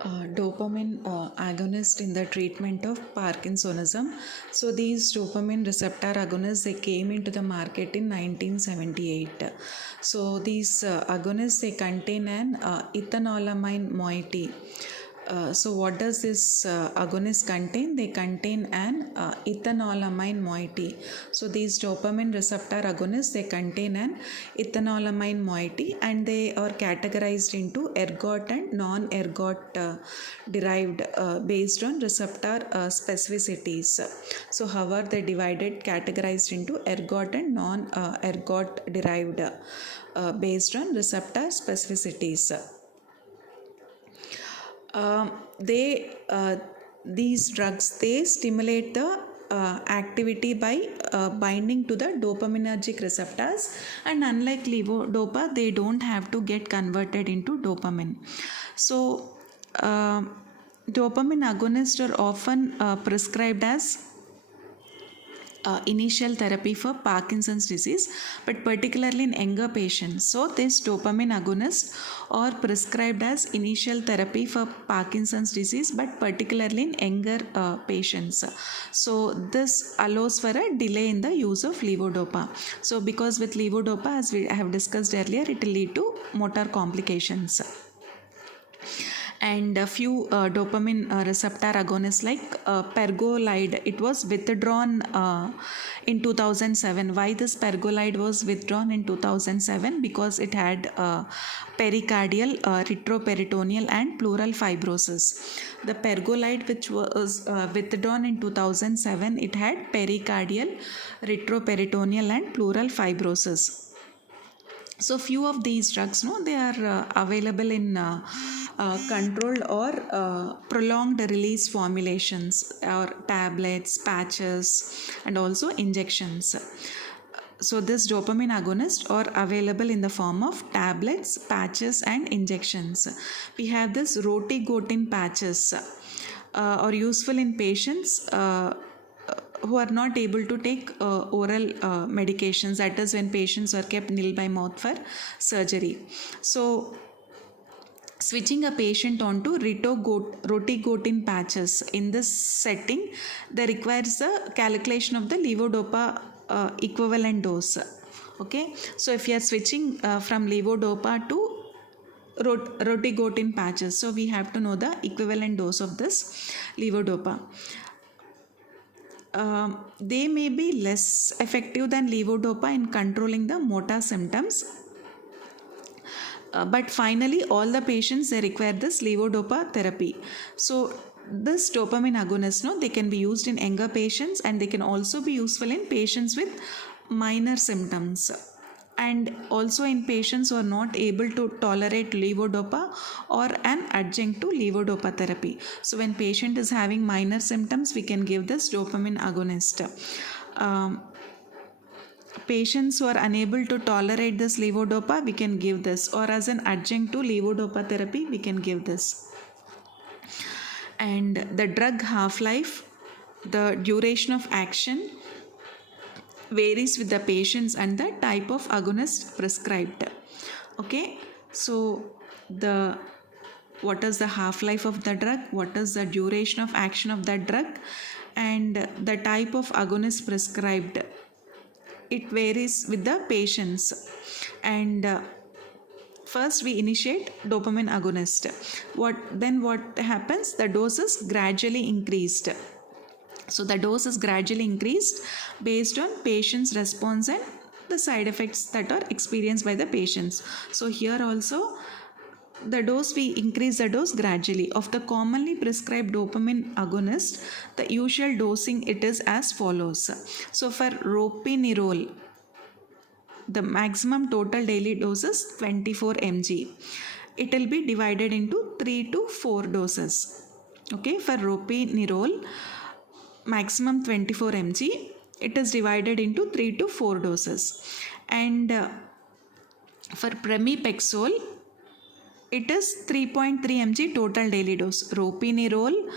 Dopamine agonist in the treatment of Parkinsonism. So these dopamine receptor agonists, they came into the market in 1978. So these agonists, they contain an ethanolamine moiety. So what does this agonist contain? They contain an ethanolamine moiety. So these dopamine receptor agonists, they contain an ethanolamine moiety, and they are categorized into ergot and non-ergot derived based on receptor specificities. So how are they divided, categorized into ergot and non-ergot derived based on receptor specificities. These drugs, they stimulate the activity by binding to the dopaminergic receptors, and unlike levodopa, they don't have to get converted into dopamine. So dopamine agonists are often prescribed as initial therapy for Parkinson's disease, but particularly in younger patients. So this dopamine agonists are prescribed as initial therapy for Parkinson's disease, but particularly in younger patients. So this allows for a delay in the use of levodopa. So because with levodopa, as we have discussed earlier, it will lead to motor complications. And a few dopamine receptor agonists like pergolide, it was withdrawn in 2007. Why this pergolide was withdrawn in 2007? Because it had pericardial, retroperitoneal and pleural fibrosis. The pergolide, which was withdrawn in 2007, it had pericardial, retroperitoneal and pleural fibrosis. So few of these drugs, they are available in controlled or prolonged release formulations, or tablets, patches, and also injections. So this dopamine agonists are available in the form of tablets, patches, and injections. We have this rotigotin patches are useful in patients who are not able to take oral medications, that is when patients are kept nil by mouth for surgery. So switching a patient onto rotigotin patches, in this setting that requires the calculation of the levodopa equivalent dose. Okay, so if you are switching from levodopa to rotigotin patches, so we have to know the equivalent dose of this levodopa. They may be less effective than levodopa in controlling the motor symptoms, but finally all the patients, they require this levodopa therapy. So this dopamine agonists, they can be used in younger patients, and they can also be useful in patients with minor symptoms, and also in patients who are not able to tolerate levodopa or an adjunct to levodopa therapy. So when patient is having minor symptoms, we can give this dopamine agonist. Patients who are unable to tolerate this levodopa, we can give this, or as an adjunct to levodopa therapy, we can give this. And the drug half-life, the duration of action varies with the patients and the type of agonist prescribed. Okay, so what is the half-life of the drug, what is the duration of action of that drug, and the type of agonist prescribed, it varies with the patients. And first we initiate dopamine agonist. What happens? The dose is gradually increased. So the dose is gradually increased based on patient's response and the side effects that are experienced by the patients. So here also the dose, we increase the dose gradually. Of the commonly prescribed dopamine agonist, the usual dosing, it is as follows. So for ropinirole, the maximum total daily dose is 24 mg. It will be divided into 3 to 4 doses. Okay, for ropinirole, maximum 24 mg, it is divided into 3 to 4 doses. And for pramipexole, it is 3.3 mg total daily dose. Ropinirole,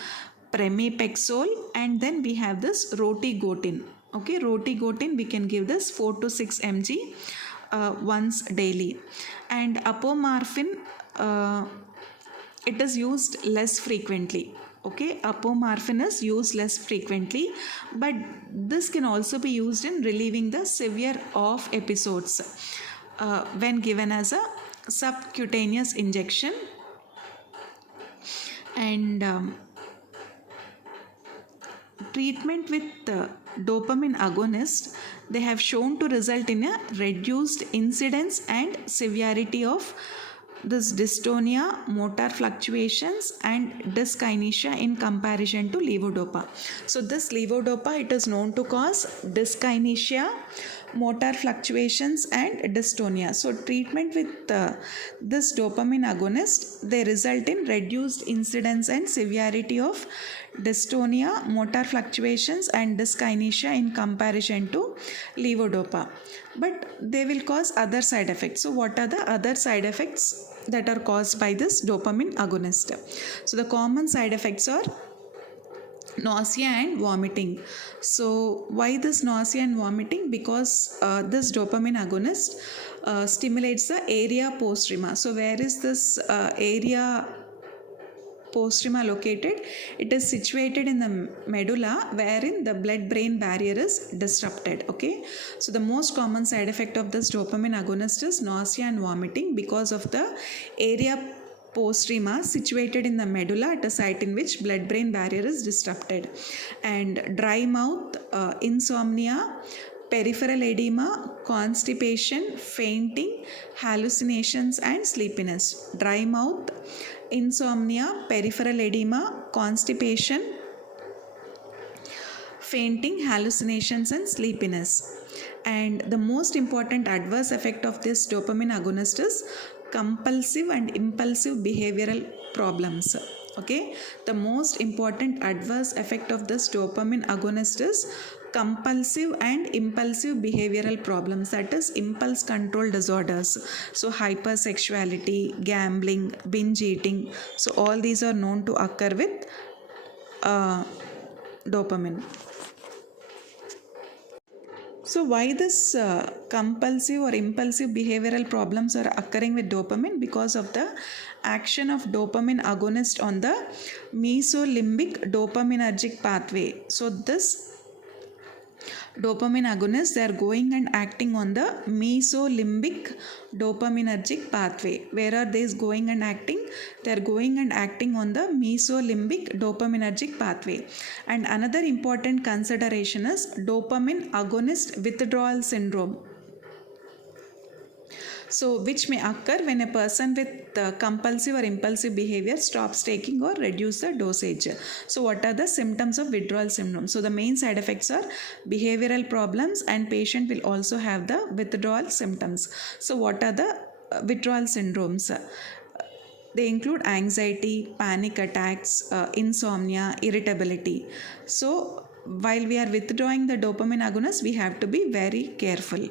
pramipexole, and then we have this rotigotin. Okay, rotigotin, we can give this 4 to 6 mg once daily. And apomorphine, it is used less frequently. Okay, apomorphine is used less frequently, but this can also be used in relieving the severe OFF episodes when given as a subcutaneous injection. And treatment with dopamine agonist, they have shown to result in a reduced incidence and severity of this dystonia, motor fluctuations, and dyskinesia in comparison to levodopa. So this levodopa, it is known to cause dyskinesia, motor fluctuations, and dystonia. So treatment with this dopamine agonist, they result in reduced incidence and severity of dystonia, motor fluctuations, and dyskinesia in comparison to levodopa. But they will cause other side effects. So what are the other side effects that are caused by this dopamine agonist? So the common side effects are nausea and vomiting. So why this nausea and vomiting? Because this dopamine agonist stimulates the area postrema. So where is this area postrema located? It is situated in the medulla, wherein the blood-brain barrier is disrupted. Okay, so the most common side effect of this dopamine agonist is nausea and vomiting because of the area postrema situated in the medulla at a site in which blood-brain barrier is disrupted. And dry mouth, insomnia, peripheral edema, constipation, fainting, hallucinations, and sleepiness. Dry mouth, insomnia, peripheral edema, constipation, fainting, hallucinations, and sleepiness. And the most important adverse effect of this dopamine agonist is compulsive and impulsive behavioral problems. Okay, the most important adverse effect of this dopamine agonist is compulsive and impulsive behavioral problems, that is impulse control disorders. So hypersexuality, gambling, binge eating, so all these are known to occur with dopamine. So why this compulsive or impulsive behavioral problems are occurring with dopamine? Because of the action of dopamine agonist on the mesolimbic dopaminergic pathway. So this dopamine agonists, they are going and acting on the mesolimbic dopaminergic pathway. Where are they going and acting? They are going and acting on the mesolimbic dopaminergic pathway. And another important consideration is dopamine agonist withdrawal syndrome. So which may occur when a person with compulsive or impulsive behavior stops taking or reduce the dosage. So what are the symptoms of withdrawal syndrome? So the main side effects are behavioral problems, and patient will also have the withdrawal symptoms. So what are the withdrawal syndromes? They include anxiety, panic attacks, insomnia, irritability. So while we are withdrawing the dopamine agonist, we have to be very careful.